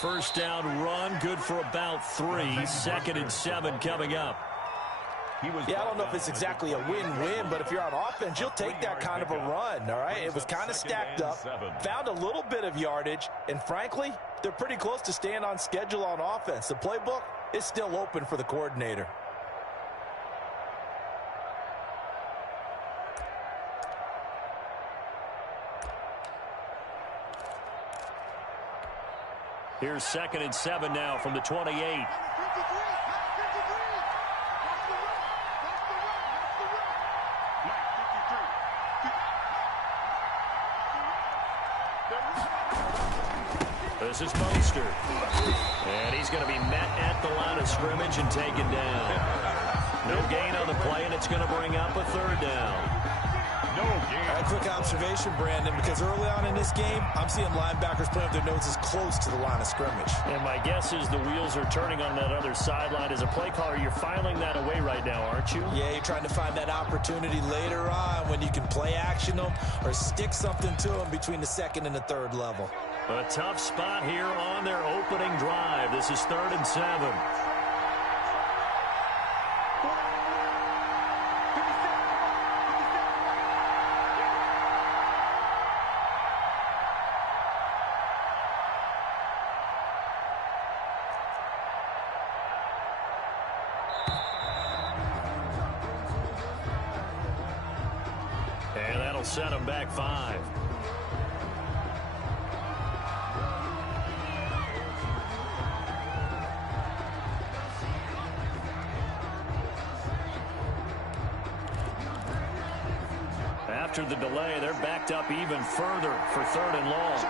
first down run, good for about 3. 2nd and 7 coming up. Yeah, I don't know if it's exactly a win-win, but if you're on offense, you'll take that kind of a run, all right? It was kind of stacked up, found a little bit of yardage, and frankly, they're pretty close to staying on schedule on offense. The playbook is still open for the coordinator. Here's 2nd and 7 now from the 28. This is Monster. And he's going to be met at the line of scrimmage and taken down. No gain on the play, and it's going to bring up a 3rd down. No gain. A quick observation, Brandon, because early on in this game, I'm seeing linebackers playing with their noses close to the line of scrimmage. And my guess is the wheels are turning on that other sideline. As a play caller, you're filing that away right now, aren't you? Yeah, you're trying to find that opportunity later on when you can play action them or stick something to them between the 2nd and the 3rd level. A tough spot here on their opening drive. This is 3rd and 7. And that'll set them back 5. After the delay, they're backed up even further for 3rd and long.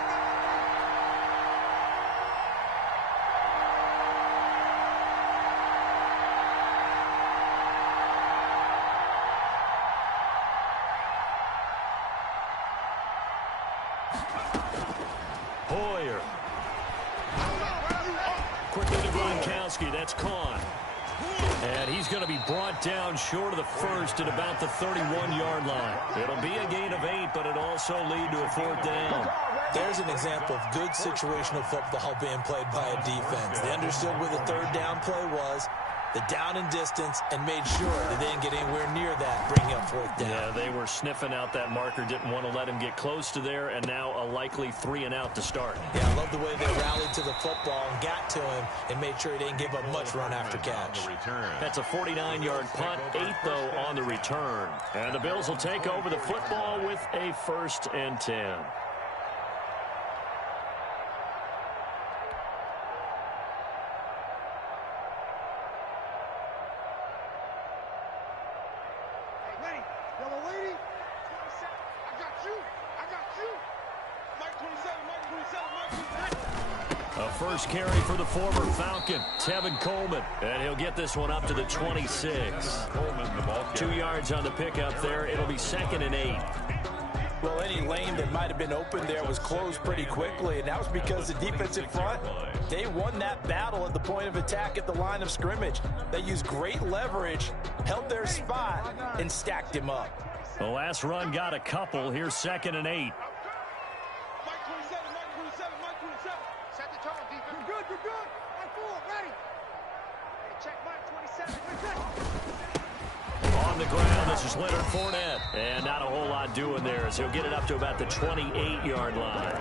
Hoyer. Quickly to Gronkowski. That's Kahn. And he's going to be brought down short of the 1st at about the 31-yard line. It'll be a gain of 8, but it'll also lead to a 4th down. There's an example of good situational football being played by a defense. They understood where the 3rd down play was, the down and distance, and made sure that they didn't get anywhere near that, bringing up 4th down. Yeah, they were sniffing out that marker, didn't want to let him get close to there, and now a likely 3 and out to start. Yeah, I love the way they rallied to the football and got to him and made sure he didn't give up much run after catch. That's a 49-yard punt, 8 though on the return. And the Bills will take over the football with a 1st and 10. First carry for the former Falcon, Tevin Coleman. And he'll get this one up to the 26. 2 yards on the pickup there. It'll be 2nd and 8. Well, any lane that might have been open there was closed pretty quickly, and that was because the defensive front, they won that battle at the point of attack at the line of scrimmage. They used great leverage, held their spot, and stacked him up. The last run got a couple. Here's 2nd and 8. On the ground, this is Leonard Fournette. And not a whole lot doing there as he'll get it up to about the 28-yard line.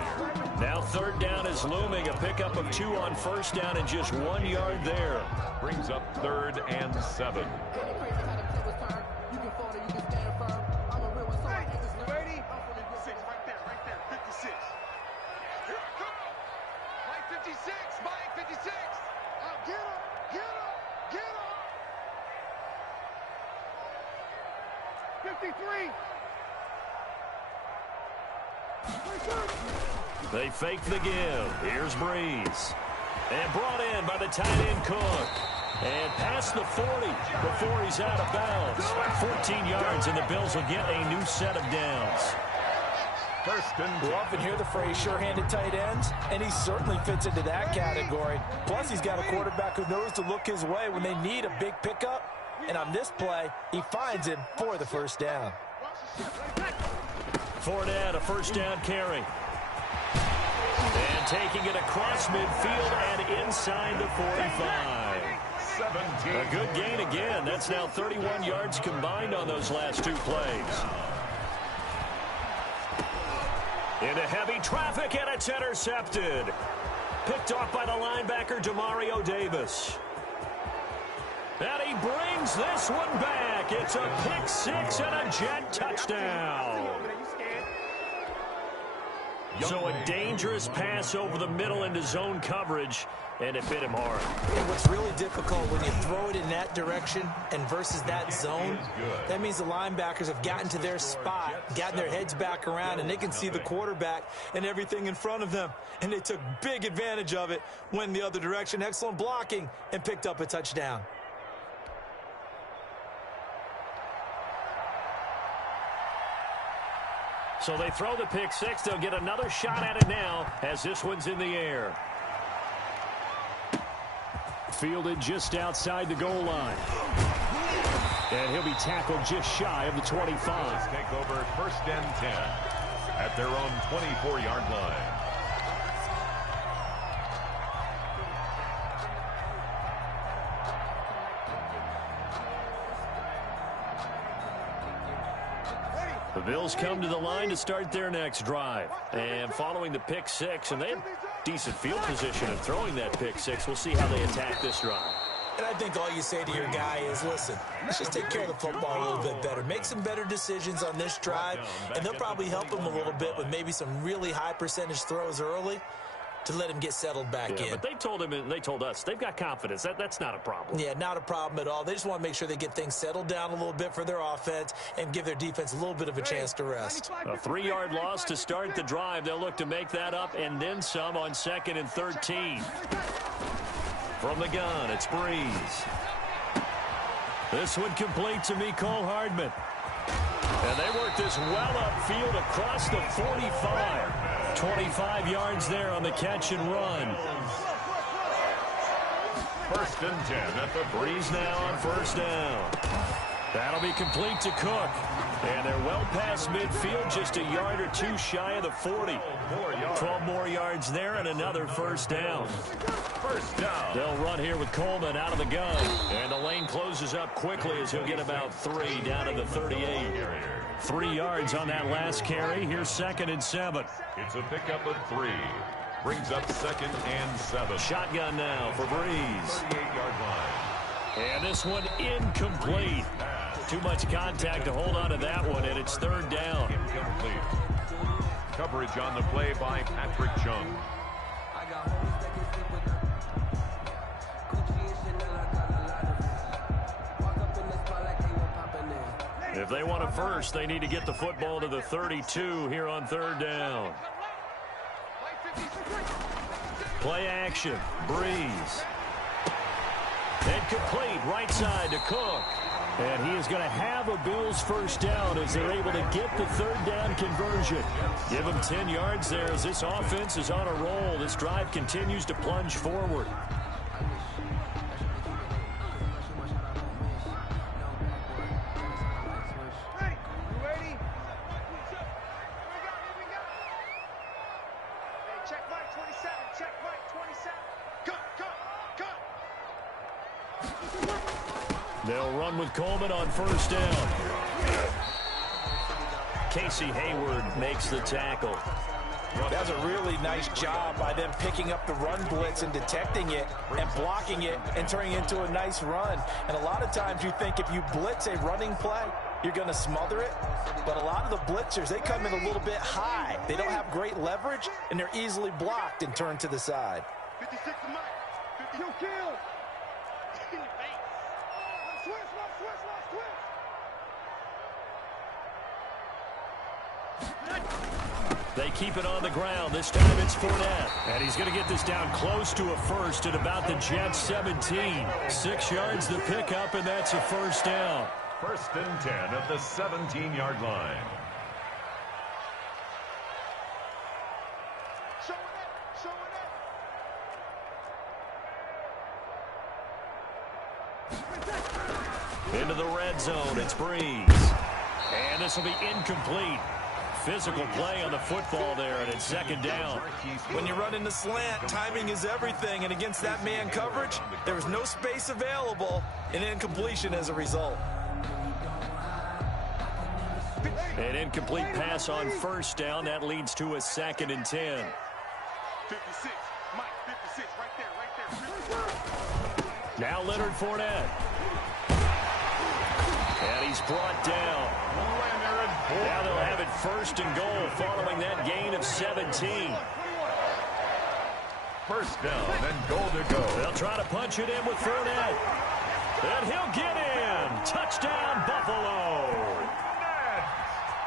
Now 3rd down is looming. A pickup of 2 on 1st down and just 1 yard there. Brings up 3rd and 7. They fake the give. Here's Breeze. And brought in by the tight end Cook. And past the 40 before he's out of bounds. 14 yards, and the Bills will get a new set of downs. We often hear the phrase sure-handed tight ends, and he certainly fits into that category. Plus, he's got a quarterback who knows to look his way when they need a big pickup. And on this play, he finds him for the 1st down. Fournette, a 1st down carry. And taking it across midfield and inside the 45. 17. A good gain again. That's now 31 yards combined on those last two plays. Into heavy traffic, and it's intercepted. Picked off by the linebacker, Demario Davis. And he brings this one back. It's a pick six and a Jet touchdown. So a dangerous pass over the middle into zone coverage, and it hit him hard. And what's really difficult when you throw it in that direction and versus that zone, that means the linebackers have gotten to their spot, gotten their heads back around, and they can see the quarterback and everything in front of them. And they took big advantage of it, went the other direction, excellent blocking, and picked up a touchdown. So they throw the pick six. They'll get another shot at it now as this one's in the air. Fielded just outside the goal line. And he'll be tackled just shy of the 25. Take over first and 10 at their own 24-yard line. The Bills come to the line to start their next drive. And following the pick six, and they have decent field position of throwing that pick six. We'll see how they attack this drive. And I think all you say to your guy is, listen, let's just take care of the football a little bit better. Make some better decisions on this drive, and they'll probably help him a little bit with maybe some really high percentage throws early to let him get settled back in. But they told him and they told us they've got confidence. That's not a problem. Yeah, not a problem at all. They just want to make sure they get things settled down a little bit for their offense and give their defense a little bit of a chance to rest. A 3-yard loss to start the drive. They'll look to make that up and then some on 2nd and 13. From the gun, it's Breeze. This one complete to Mecole Hardman. And they work this well upfield across the 45. 25 yards there on the catch and run. First and 10 at the Breeze now on first down. That'll be complete to Cook. And they're well past midfield, just a yard or two shy of the 40. 12 more yards there and another first down. First down. They'll run here with Coleman out of the gun. And the lane closes up quickly as he'll get about 3 down to the 38. 3 yards on that last carry. Here's 2nd and 7. It's a pickup of 3. Brings up 2nd and 7. Shotgun now for Breeze. 38-yard line. And this one incomplete. Too much contact to hold on to that one, and it's 3rd down. Incomplete. Coverage on the play by Patrick Chung. If they want a first, they need to get the football to the 32 here on 3rd down. Play action. Breeze. And complete right side to Cook. And he is going to have a Bills first down as they're able to get the 3rd down conversion. Give them 10 yards there as this offense is on a roll. This drive continues to plunge forward. They'll run with Coleman on first down. Casey Hayward makes the tackle. That's a really nice job by them picking up the run blitz and detecting it and blocking it and turning it into a nice run. And a lot of times you think if you blitz a running play, you're going to smother it. But a lot of the blitzers, they come in a little bit high. They don't have great leverage, and they're easily blocked and turned to the side. 56 to Mike. 52 kill. They keep it on the ground. This time it's Fournette. And he's going to get this down close to a first at about the Jets 17. 6 yards the pickup, and that's a first down. First and 10 at the 17-yard line. Into the red zone, it's Breeze. And this will be incomplete. physical play on the football there, and it's second down. When you run in the slant, timing is everything, and against that man coverage, there was no space available, and incompletion as a result. An incomplete pass on first down. That leads to a 2nd and 10. 56, Mike, 56, right there. Now Leonard Fournette. And he's brought down. Now they'll have it 1st and goal following that gain of 17. First down and goal to go. They'll try to punch it in with Fournette. And he'll get in. Touchdown, Buffalo.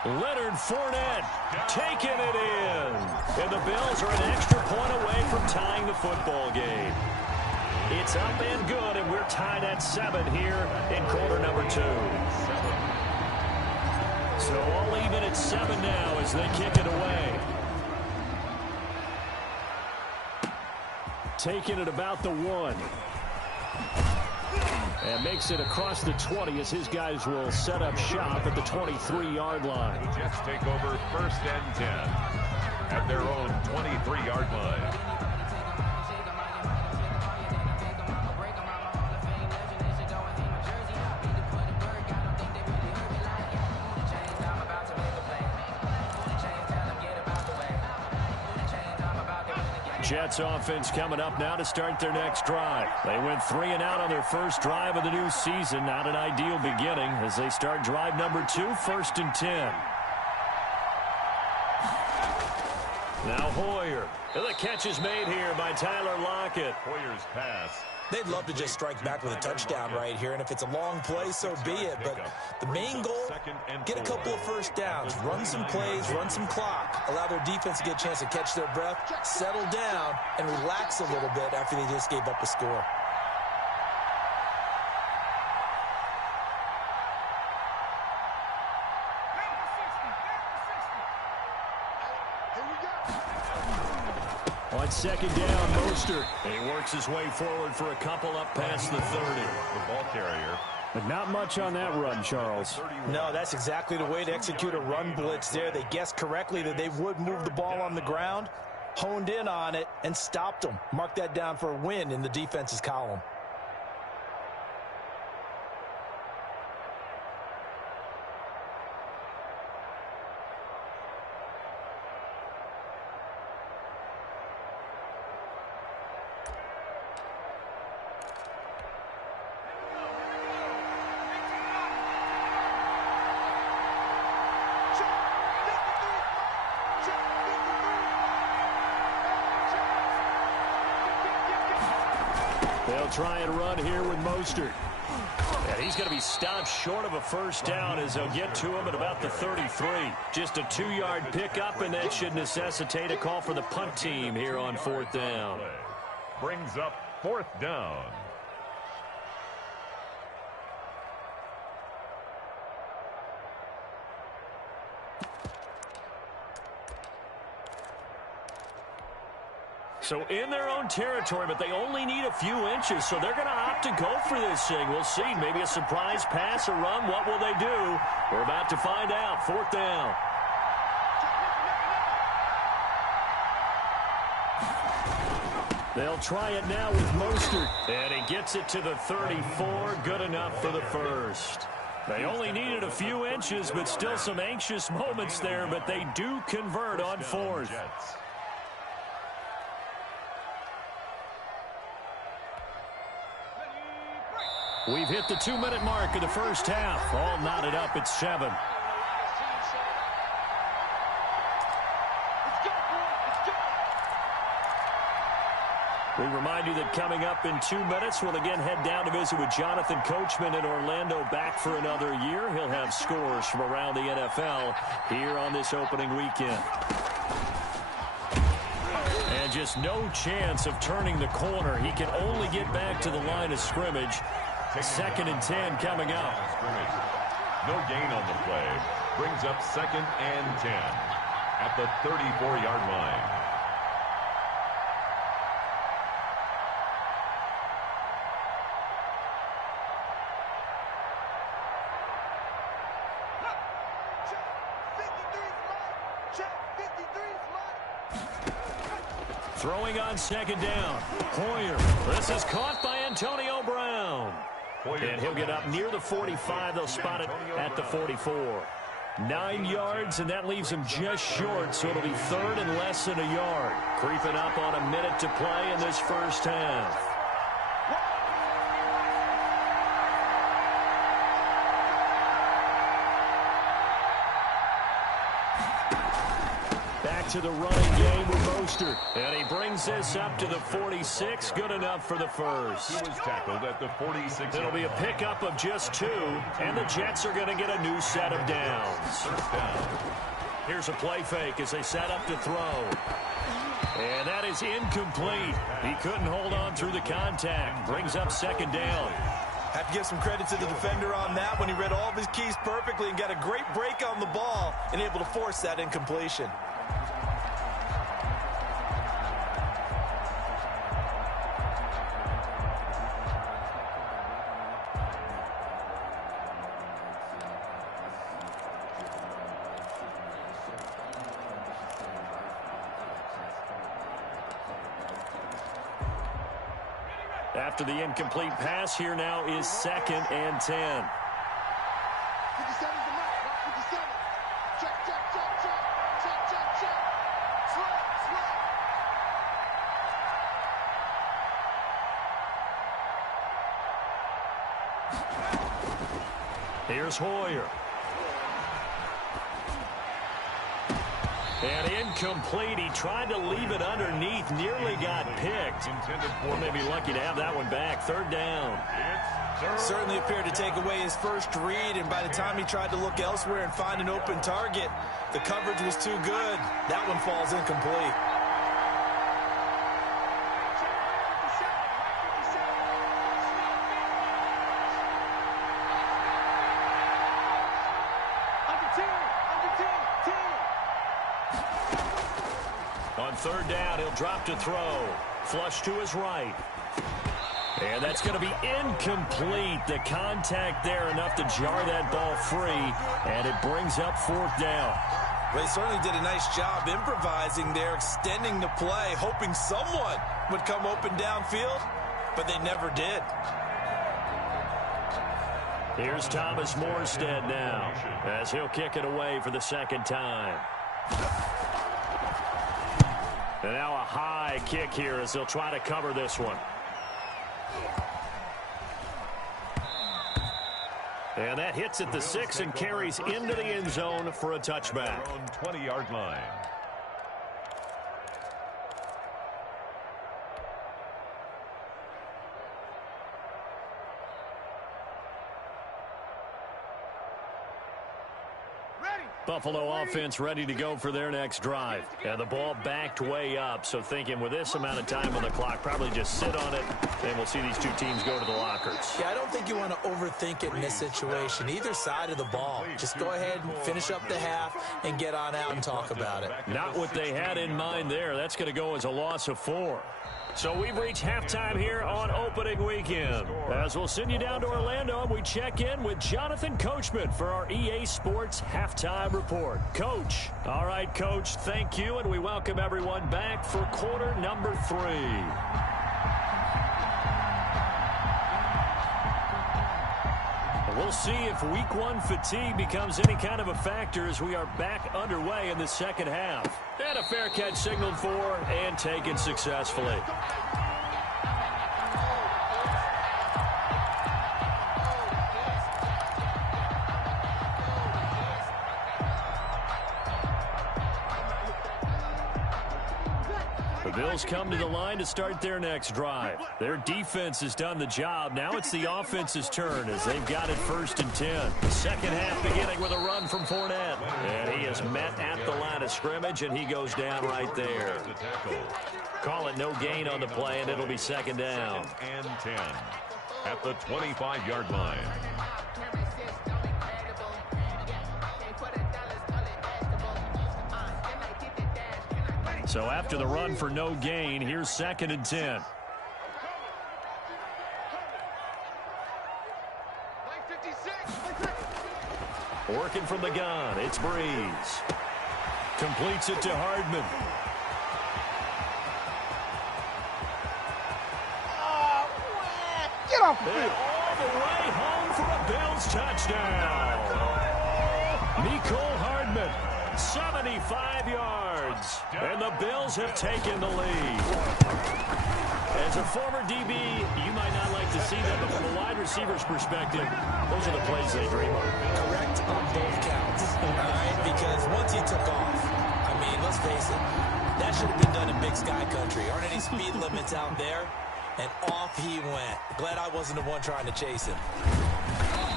Leonard Fournette taking it in. And the Bills are an extra point away from tying the football game. It's up and good, and we're tied at 7 here in quarter number 2. So all even at 7 now as they kick it away. Taking it about the 1. And makes it across the 20 as his guys will set up shop at the 23-yard line. The Jets take over 1st and 10 at their own 23-yard line. Jets offense coming up now to start their next drive. They went 3 and out on their first drive of the new season. Not an ideal beginning as they start drive number 2, 1st and 10. Now Hoyer. The catch is made here by Tyler Lockett. Hoyer's pass. They'd love to just strike back with a touchdown right here, and if it's a long play, so be it. But the main goal, get a couple of first downs, run some plays, run some clock, allow their defense to get a chance to catch their breath, settle down, and relax a little bit after they just gave up a score. On 2nd down, Mostert. He works his way forward for a couple up past the 30. The ball carrier. But not much on that run, Charles. No, that's exactly the way to execute a run blitz there. They guessed correctly that they would move the ball on the ground, honed in on it, and stopped them. Mark that down for a win in the defense's column. They'll try and run here with Mostert. And he's going to be stopped short of a first down as they'll get to him at about the 33. Just a 2-yard pickup, and that should necessitate a call for the punt team here on 4th down. Brings up 4th down. So in their own territory, but they only need a few inches, so they're going to opt to go for this thing. We'll see. Maybe a surprise pass, a run. What will they do? We're about to find out. 4th down. They'll try it now with Mostert. And he gets it to the 34. Good enough for the first. They only needed a few inches, but still some anxious moments there, but they do convert on 4th. We've hit the 2-minute mark of the first half. All knotted up at 7. We remind you that coming up in 2 minutes, we'll again head down to visit with Jonathan Coachman in Orlando, back for another year. He'll have scores from around the NFL here on this opening weekend. And just no chance of turning the corner. He can only get back to the line of scrimmage. 2nd and 10 coming up. No gain on the play. Brings up 2nd and 10 at the 34-yard line. Throwing on second down. Hoyer. This is caught by Antonio Brown. And he'll get up near the 45. They'll spot it at the 44. 9 yards, and that leaves him just short, so it'll be third and less than a yard. Creeping up on a minute to play in this first half. Back to the running game with Mostert. And he brings this up to the 46. Good enough for the first. He was tackled at the 46. It'll be a pickup of just 2, and the Jets are going to get a new set of downs. First down. Here's a play fake as they set up to throw. And that is incomplete. He couldn't hold on through the contact. Brings up second down. Have to give some credit to the defender on that when he read all of his keys perfectly and got a great break on the ball and able to force that incompletion. After the incomplete pass, here now is 2nd and 10. 57's the mark. 57. Check, check, check, check. Check, check, check. Slap, slap. Here's Hoyer. And incomplete. He tried to leave it underneath. Nearly got picked. Or maybe lucky to have that one back. Third down. Certainly appeared to take away his first read, and by the time he tried to look elsewhere and find an open target, the coverage was too good. That one falls incomplete. On third down, he'll drop to throw. Flush to his right. And that's going to be incomplete. The contact there enough to jar that ball free, and it brings up 4th down. They certainly did a nice job improvising there, extending the play, hoping someone would come open downfield, but they never did. Here's Thomas Morstead now, as he'll kick it away for the second time. And now a high kick here as they'll try to cover this one. And that hits at the 6 and carries into the end zone for a touchback. On 20-yard line. Buffalo offense ready to go for their next drive. And the ball backed way up, so thinking with this amount of time on the clock, probably just sit on it, and we'll see these two teams go to the lockers. Yeah, I don't think you want to overthink it in this situation, either side of the ball. Just go ahead and finish up the half and get on out and talk about it. Not what they had in mind there. That's going to go as a loss of 4. So we've reached halftime here on opening weekend. As we'll send you down to Orlando, and we check in with Jonathan Coachman for our EA Sports Halftime Report. Coach. All right, Coach, thank you, and we welcome everyone back for quarter number 3. We'll see if week 1 fatigue becomes any kind of a factor as we are back underway in the second half. And a fair catch signaled for and taken successfully. The Bills come to the line to start their next drive. Their defense has done the job. Now it's the offense's turn as they've got it 1st and 10. The second half beginning with a run from Fournette. And he is met at the line of scrimmage, and he goes down right there. Call it no gain on the play, and it'll be 2nd down. And 10 at the 25-yard line. So after the run for no gain, here's 2nd and 10. Working from the gun, it's Breeze. Completes it to Hardman. Get off the And field. all the way home for a Bills touchdown. Nicole Hardman, 75 yards. And the Bills have taken the lead. As a former DB, you might not like to see that, but from a wide receiver's perspective, those are the plays they dream of. Correct on both counts, all right? Because once he took off, I mean, let's face it, that should have been done in Big Sky Country. Aren't any speed limits out there? And off he went. Glad I wasn't the one trying to chase him.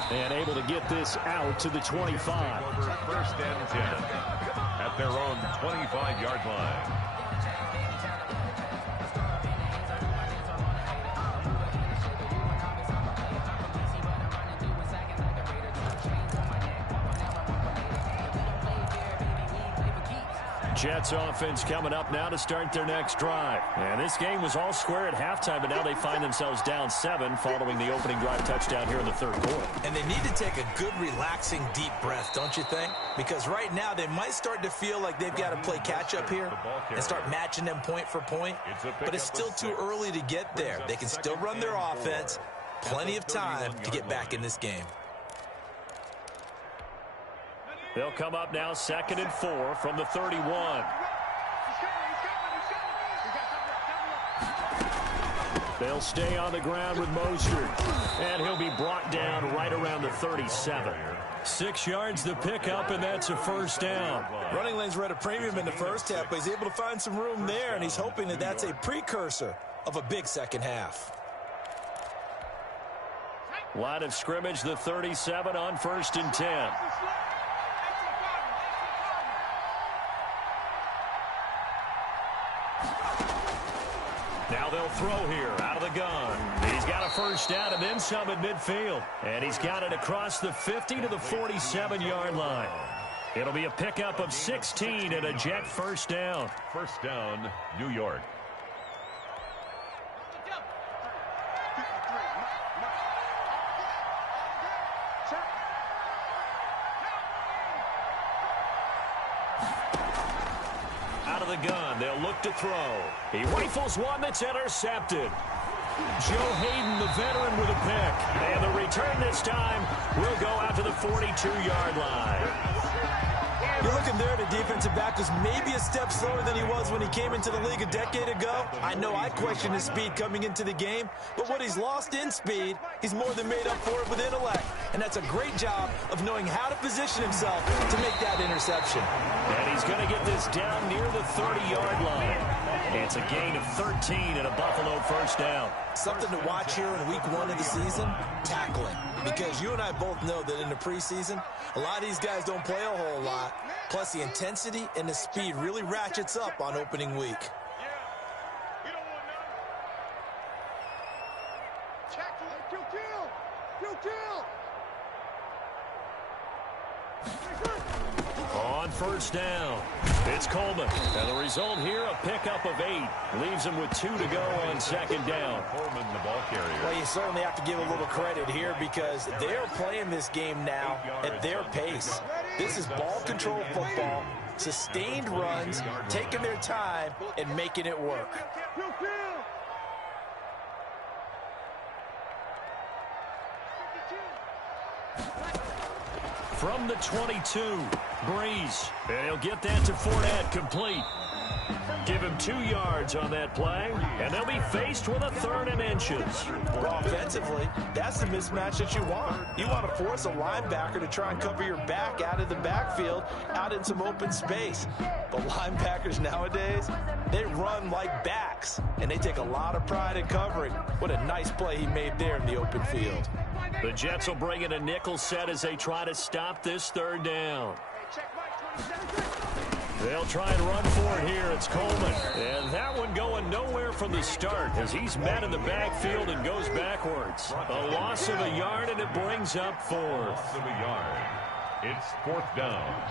And able to get this out to the 25. First and 10 at their own 25-yard line. Jets offense coming up now to start their next drive. And this game was all square at halftime, but now they find themselves down 7 following the opening drive touchdown here in the third quarter. And they need to take a good, relaxing, deep breath, don't you think? Because right now they might start to feel like they've got to play catch-up here and start matching them point for point. But it's still too early to get there. They can still run their offense. Plenty of time to get back in this game. They'll come up now 2nd and 4 from the 31. They'll stay on the ground with Mostert. And he'll be brought down right around the 37. 6 yards the pickup, and that's a first down. Running lanes were at a premium in the first half, but he's able to find some room there, and he's hoping that that's a precursor of a big second half. Line of scrimmage, the 37 on 1st and 10. Now they'll throw here out of the gun. He's got a first down and then some at midfield. And he's got it across the 50 to the 47-yard line. It'll be a pickup of 16 and a Jet first down. First down, New York. Out of the gun, they'll look to throw. He rifles one that's intercepted. Joe Hayden, the veteran, with a pick. And the return this time will go out to the 42-yard line. You're looking there, the defensive back was maybe a step slower than he was when he came into the league a decade ago. I know I questioned his speed coming into the game, but what he's lost in speed, he's more than made up for it with intellect. And that's a great job of knowing how to position himself to make that interception. And he's going to get this down near the 30-yard line. It's a gain of 13 and a Buffalo first down. Something to watch here in week 1 of the season, tackling. Because you and I both know that in the preseason, a lot of these guys don't play a whole lot. Plus, the intensity and the speed really ratchets up on opening week. On first down, it's Coleman. And the result here, a pickup of 8. Leaves him with 2 to go on second down. Coleman, the ball carrier. Well, you certainly have to give a little credit here because they're playing this game now at their pace. This is ball control football, sustained runs, taking their time, and making it work. From the 22, Breeze. And he'll get that to Fournette, complete. Give him 2 yards on that play, and they'll be faced with a 3rd and inches. Well, offensively, that's the mismatch that you want. You want to force a linebacker to try and cover your back out of the backfield, out in some open space. But linebackers nowadays, they run like backs, and they take a lot of pride in covering. What a nice play he made there in the open field. The Jets will bring in a nickel set as they try to stop this 3rd down. They'll try and run for it here. It's Coleman. And that one going nowhere from the start as he's met in the backfield and goes backwards. A loss of a yard, and it brings up 4th. Loss of a yard. It's 4th down.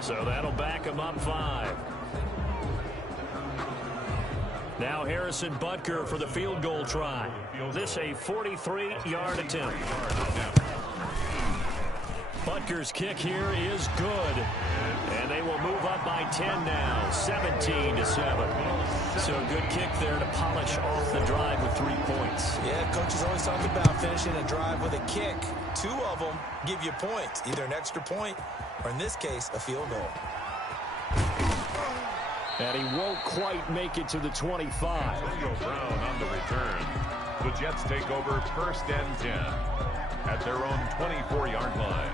So that'll back him up 5. Now Harrison Butker for the field goal try. This a 43-yard attempt. Butker's kick here is good. And they will move up by 10 now, 17-7. So a good kick there to polish off the drive with 3 points. Yeah, coaches always talk about finishing a drive with a kick. 2 of them give you points, either an extra point or, in this case, a field goal. And he won't quite make it to the 25. Brown on the return. The Jets take over 1st and 10 at their own 24-yard line.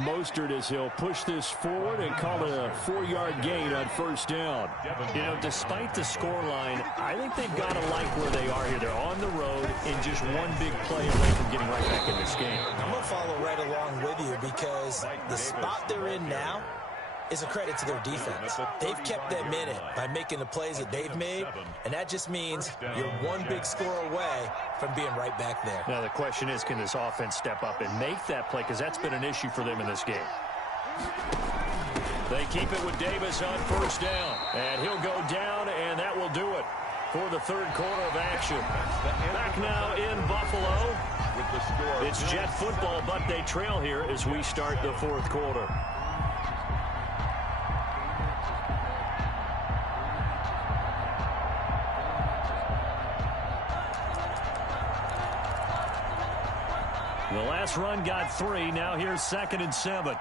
Mostert as he'll push this forward and call it a 4-yard gain on 1st down. You know, despite the scoreline, I think they've got to like where they are here. They're on the road in just one big play away from getting right back in this game. I'm going to follow right along with you because the spot they're in now is a credit to their defense. They've kept them in it by making the plays that they've made, and that just means you're one big score away from being right back there. Now the question is, can this offense step up and make that play, because that's been an issue for them in this game. They keep it with Davis on 1st down, and he'll go down, and that will do it for the 3rd quarter of action. Back now in Buffalo. It's Jet football, but they trail here as we start the 4th quarter. The last run got 3. Now here's 2nd and 7.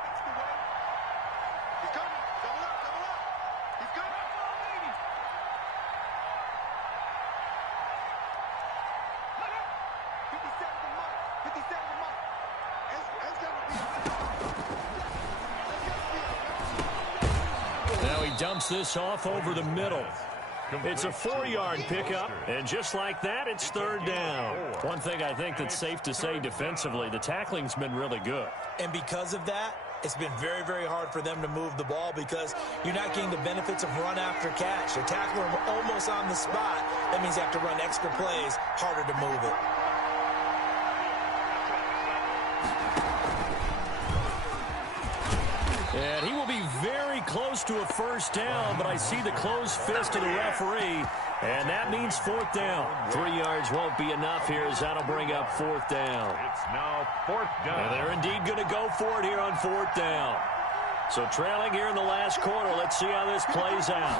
Now he dumps this off over the middle. It's a 4-yard pickup, and just like that, it's 3rd down. One thing I think that's safe to say defensively, the tackling's been really good. And because of that, it's been very, very hard for them to move the ball because you're not getting the benefits of run after catch. They're tackling them almost on the spot. That means they have to run extra plays, harder to move it. And he will be very close to a 1st down, but I see the closed fist of the referee, and that means 4th down. 3 yards won't be enough here as that'll bring up 4th down. It's now 4th down. And they're indeed going to go for it here on 4th down. So trailing here in the last quarter, let's see how this plays out.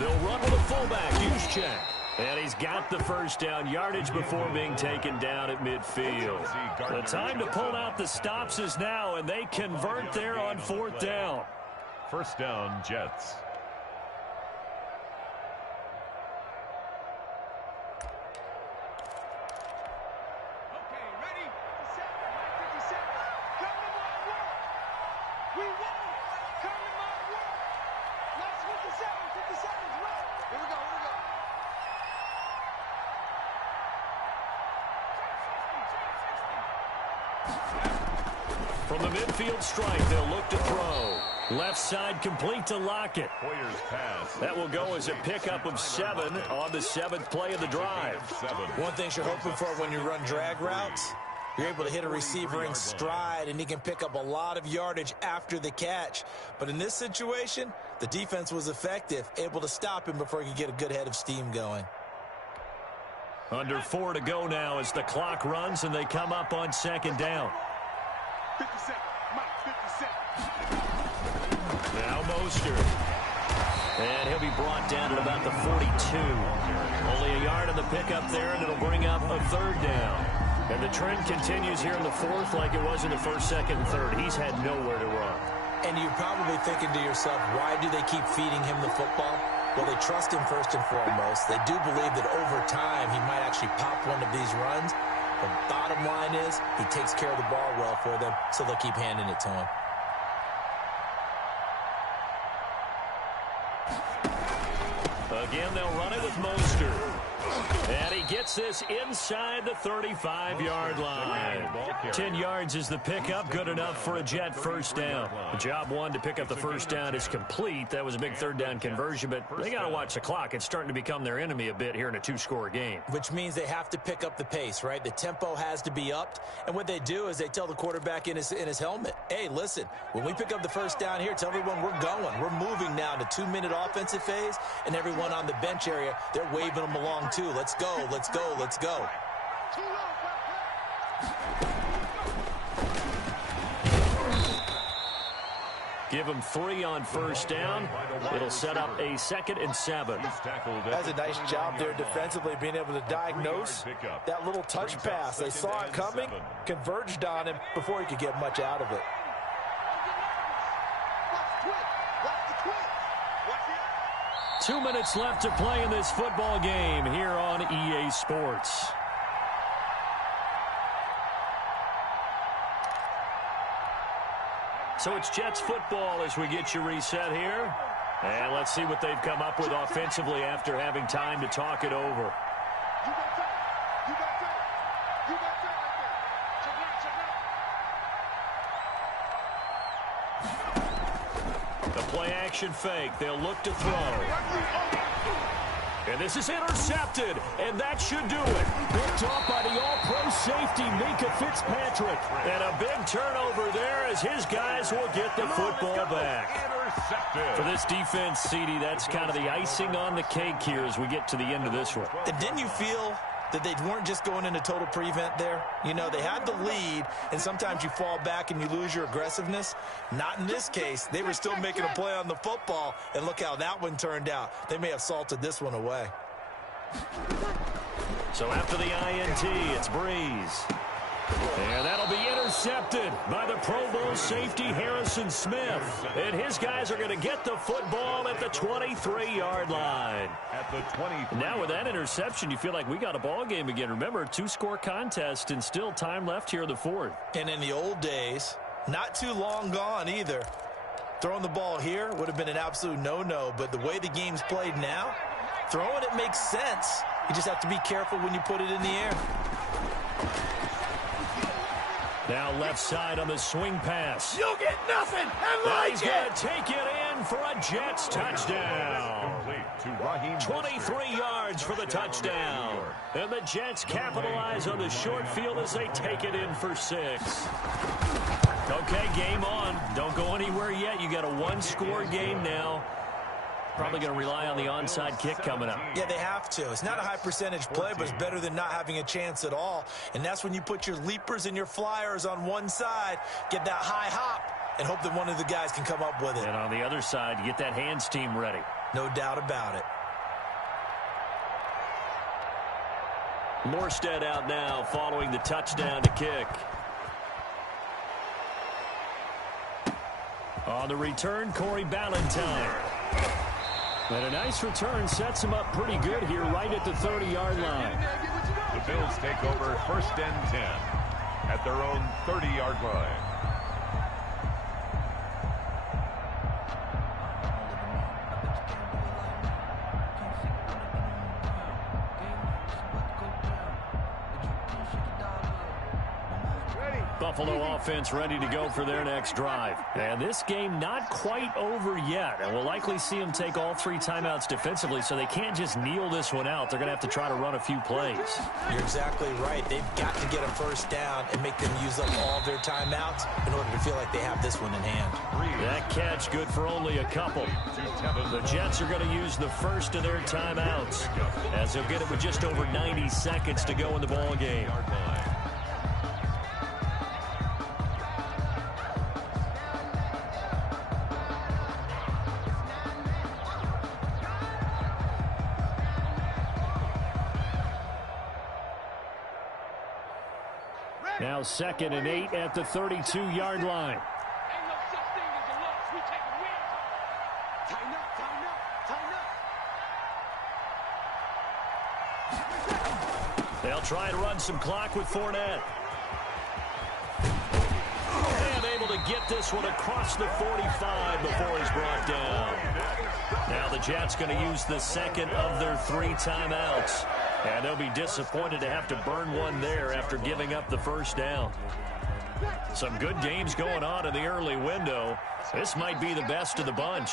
They'll run with a fullback, Juszczyk. And he's got the 1st down yardage before being taken down at midfield. The time to pull out the stops is now, and they convert there on 4th down. 1st down, Jets. From the midfield stripe, they'll look to throw. Left side complete to Lockett. Hoyer's pass. That will go as a pickup of 7 on the 7th play of the drive. One thing you're hoping for when you run drag routes, you're able to hit a receiver in stride, and he can pick up a lot of yardage after the catch. But in this situation, the defense was effective, able to stop him before he could get a good head of steam going. Under 4 to go now as the clock runs, and they come up on 2nd down. 57, Mike, 57. Now Mostert. And he'll be brought down at about the 42. Only a yard on the pickup there, and it'll bring up a 3rd down. And the trend continues here in the 4th like it was in the 1st, 2nd, and 3rd. He's had nowhere to run. And you're probably thinking to yourself, why do they keep feeding him the football? Well, they trust him first and foremost. They do believe that over time he might actually pop one of these runs. The bottom line is he takes care of the ball well for them, so they'll keep handing it to him. Again, they'll run it with Mostert. And he gets this inside the 35-yard line. 10 yards is the pickup. Good enough for a Jet first down. Job one to pick up the first down is complete. That was a big third down conversion, but they got to watch the clock. It's starting to become their enemy a bit here in a two-score game. Which means they have to pick up the pace, right? The tempo has to be upped. And what they do is they tell the quarterback in his helmet, hey, listen, when we pick up the first down here, tell everyone we're going. We're moving now to 2-minute offensive phase, and everyone on the bench area, they're waving them along too. Let's go, let's go, let's go. Give him 3 on first down. It'll set up a 2nd and 7. That's a nice job there defensively, being able to diagnose that little touch pass. They saw it coming, converged on him before he could get much out of it. 2 minutes left to play in this football game here on EA Sports. So it's Jets football as we get you reset here. And let's see what they've come up with offensively after having time to talk it over. The play-action fake. They'll look to throw. And this is intercepted, and that should do it. Picked off by the all-pro safety, Minka Fitzpatrick. And a big turnover there as his guys will get the football back. For this defense, CD, that's kind of the icing on the cake here as we get to the end of this one. And didn't you feel that they weren't just going into total prevent there? You know, they had the lead, and sometimes you fall back and you lose your aggressiveness. Not in this case. They were still making a play on the football, and look how that one turned out. They may have salted this one away. So after the INT, it's Breeze. And that'll be intercepted by the Pro Bowl safety Harrison Smith. And his guys are going to get the football at the 23-yard line. At the 20. Now with that interception, you feel like we got a ball game again. Remember, a 2-score contest and still time left here in the fourth. And in the old days, not too long gone either, throwing the ball here would have been an absolute no-no. But the way the game's played now, throwing it makes sense. You just have to be careful when you put it in the air. Now left side on the swing pass. You'll get nothing. And he's going to take it in for a Jets touchdown. 23 yards for the touchdown. And the Jets capitalize on the short field as they take it in for 6. Okay, game on. Don't go anywhere yet. You got a 1-score game now. Probably going to rely on the onside kick coming up. Yeah, they have to. It's not a high percentage play, but it's better than not having a chance at all. And that's when you put your leapers and your flyers on one side, get that high hop, and hope that one of the guys can come up with it. And on the other side, get that hands team ready. No doubt about it. Morstead out now following the touchdown to kick. On the return, Corey Ballantyne. And a nice return sets him up pretty good here right at the 30-yard line. The Bills take over 1st and 10 at their own 30-yard line. Buffalo offense ready to go for their next drive. And this game not quite over yet. And we'll likely see them take all 3 timeouts defensively, so they can't just kneel this one out. They're going to have to try to run a few plays. You're exactly right. They've got to get a first down and make them use up all their timeouts in order to feel like they have this one in hand. That catch good for only a couple. The Jets are going to use the first of their timeouts as they'll get it with just over 90 seconds to go in the ball game. Now 2nd and 8 at the 32-yard line. They'll try to run some clock with Fournette. And able to get this one across the 45 before he's brought down. Now the Jets going to use the second of their 3 timeouts. And they'll be disappointed to have to burn one there after giving up the first down. Some good games going on in the early window. This might be the best of the bunch.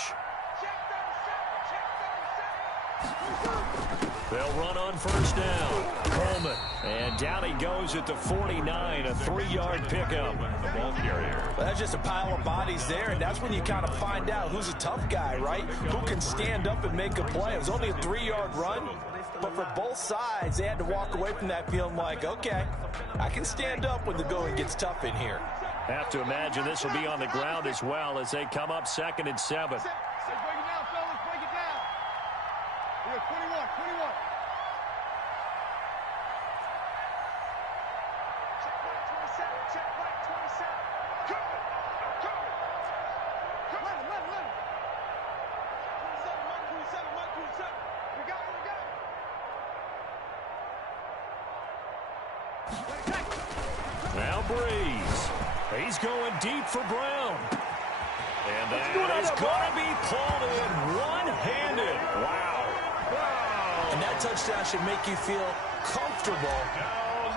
They'll run on first down. Coleman. And down he goes at the 49, a 3-yard pickup. The ball carrier. Well, that's just a pile of bodies there, and that's when you kind of find out who's a tough guy, right? Who can stand up and make a play. It was only a 3-yard run, but for both sides, they had to walk away from that feeling like, okay, I can stand up when the going gets tough in here. Have to imagine this will be on the ground as well as they come up 2nd and 7. Now Breeze. He's going deep for Brown. And that is going to be pulled in one-handed. Wow. And that touchdown should make you feel comfortable.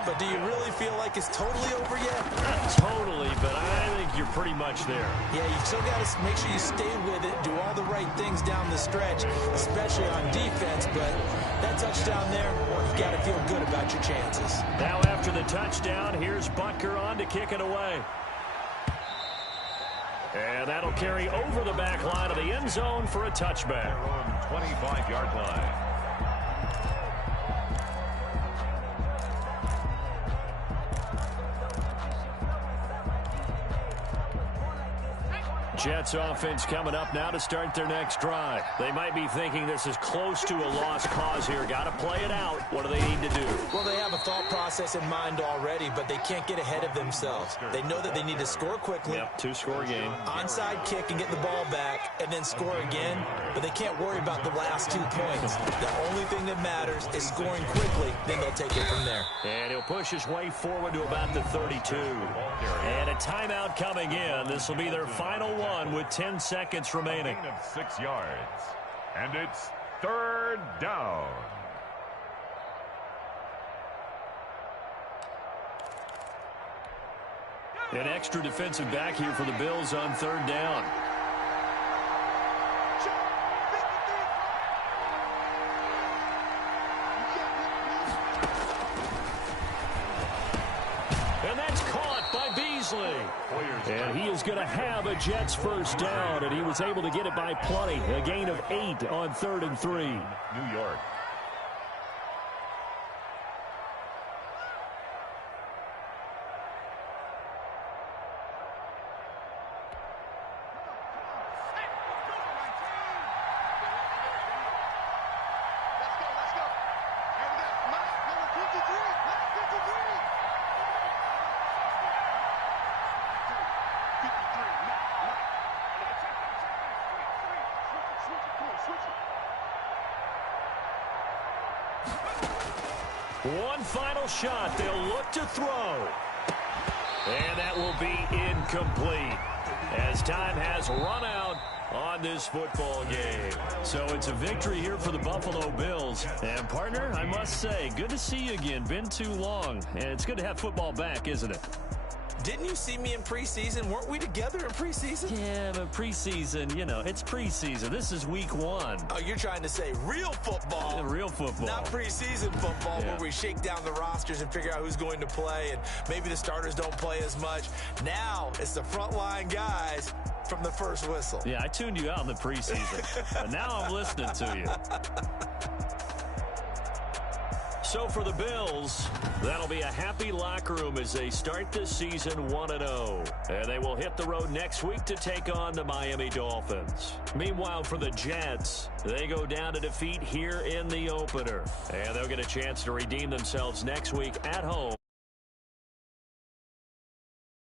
But do you really feel like it's totally over yet? Not totally, but I think you're pretty much there. Yeah, you still got to make sure you stay with it, do all the right things down the stretch, especially on defense. But that touchdown there, you've got to feel good about your chances. Now after the touchdown, here's Butker on to kick it away. And that'll carry over the back line of the end zone for a touchback. 25-yard line. Jets offense coming up now to start their next drive. They might be thinking this is close to a lost cause here. Got to play it out. What do they need to do? Well, they have a thought process in mind already, but they can't get ahead of themselves. They know that they need to score quickly. Yep, 2-score game. Onside kick and get the ball back and then score again, but they can't worry about the last 2 points. The only thing that matters is scoring quickly, then they'll take it from there. And he'll push his way forward to about the 32. And a timeout coming in. This will be their final one with 10 seconds remaining. Of 6 yards. And it's 3rd down. An extra defensive back here for the Bills on 3rd down. And that's caught by Beasley. And he is going to have a Jets first down, and he was able to get it by plenty. A gain of 8 on 3rd and 3. New York. One final shot. They'll look to throw. And that will be incomplete as time has run out on this football game. So it's a victory here for the Buffalo Bills. And, partner, I must say, good to see you again. Been too long. And it's good to have football back, isn't it? Didn't you see me in preseason? Weren't we together in preseason? Yeah, but preseason, you know, it's preseason. This is week 1. Oh, you're trying to say real football. Real football. Not preseason football where we shake down the rosters and figure out who's going to play, and maybe the starters don't play as much. Now it's the frontline guys from the first whistle. Yeah, I tuned you out in the preseason. But now I'm listening to you. So for the Bills, that'll be a happy locker room as they start this season 1-0. And they will hit the road next week to take on the Miami Dolphins. Meanwhile, for the Jets, they go down to defeat here in the opener. And they'll get a chance to redeem themselves next week at home.